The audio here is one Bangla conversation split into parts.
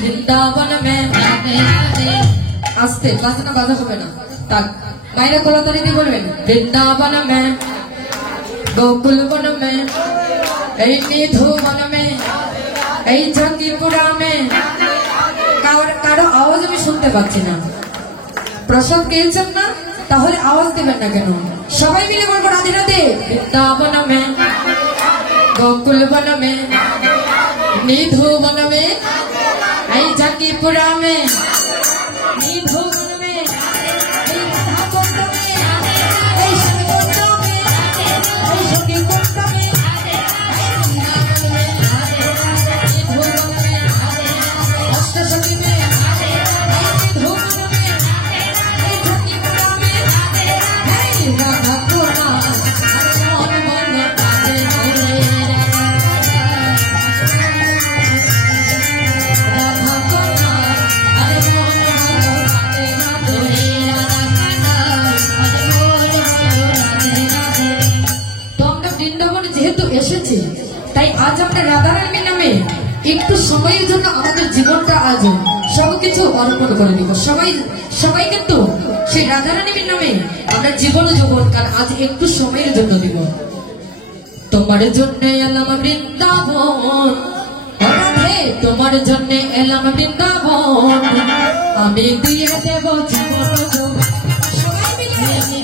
वृंदावन में आस्ते बाजना बाजा হবে না তাক মায়েরা কোলাতালি দিয়ে বলবেন वृंदावन में गोकुल वन में এই নিধুবন में এই জঙ্গিপুরা में কারো আওয়াজ আমি শুনতে পাচ্ছি না প্রসাদ খেয়েছেন না তাহলে আওয়াজ দিবেন না কেন সবাই মিলে বলবো রাধে রাধে वृंदावन में गोकुल वन में निधुवन में आई जंगीपुरा में निधुवन में आई राधाकुंड में आई श्रीकुंड में आई जंगीकुंड में निधुवन में अष्टसखी में निधुवन में आई जंगीपुरा में आई राधाकुंड তাই আজ আমরা রাধারানীর নামে একটু সময়ের জন্য আমাদের জীবনটা আজ সবকিছু অর্পণ করে দিব সবাই কিন্তু সেই রাধারানীর নামে আমরা জীবন যৌবনকাল আজ একটু সময়ের জন্য দিব তোমার জন্য এলাম বৃন্দাবন রাধে তোমার জন্য এলাম বৃন্দাবন আমি দিয়ে দেব জীবন সবাই মিলে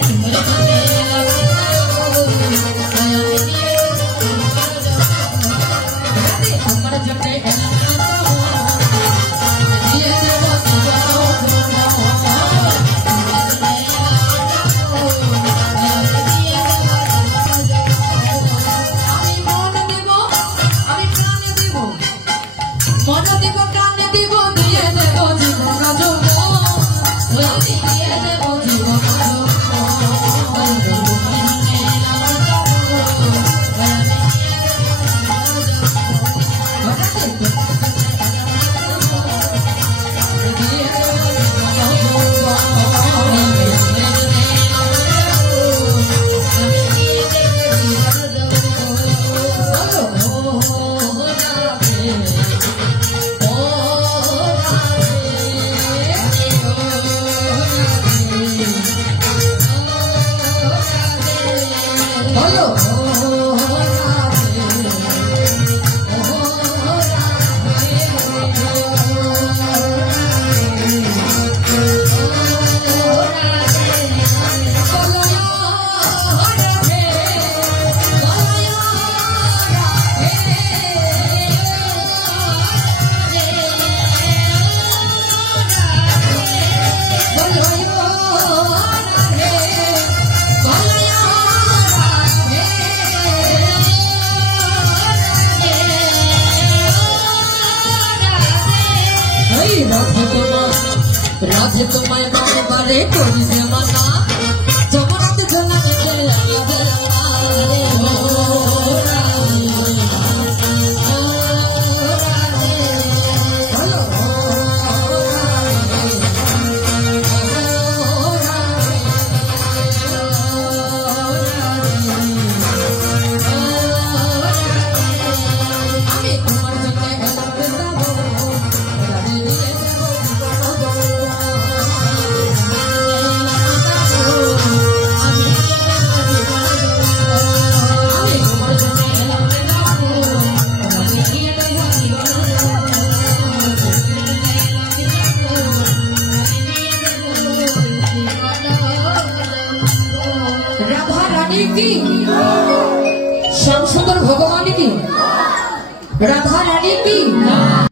राधे तुम्हें बारे बारे कोई से मना जमरात जना राधा रानी की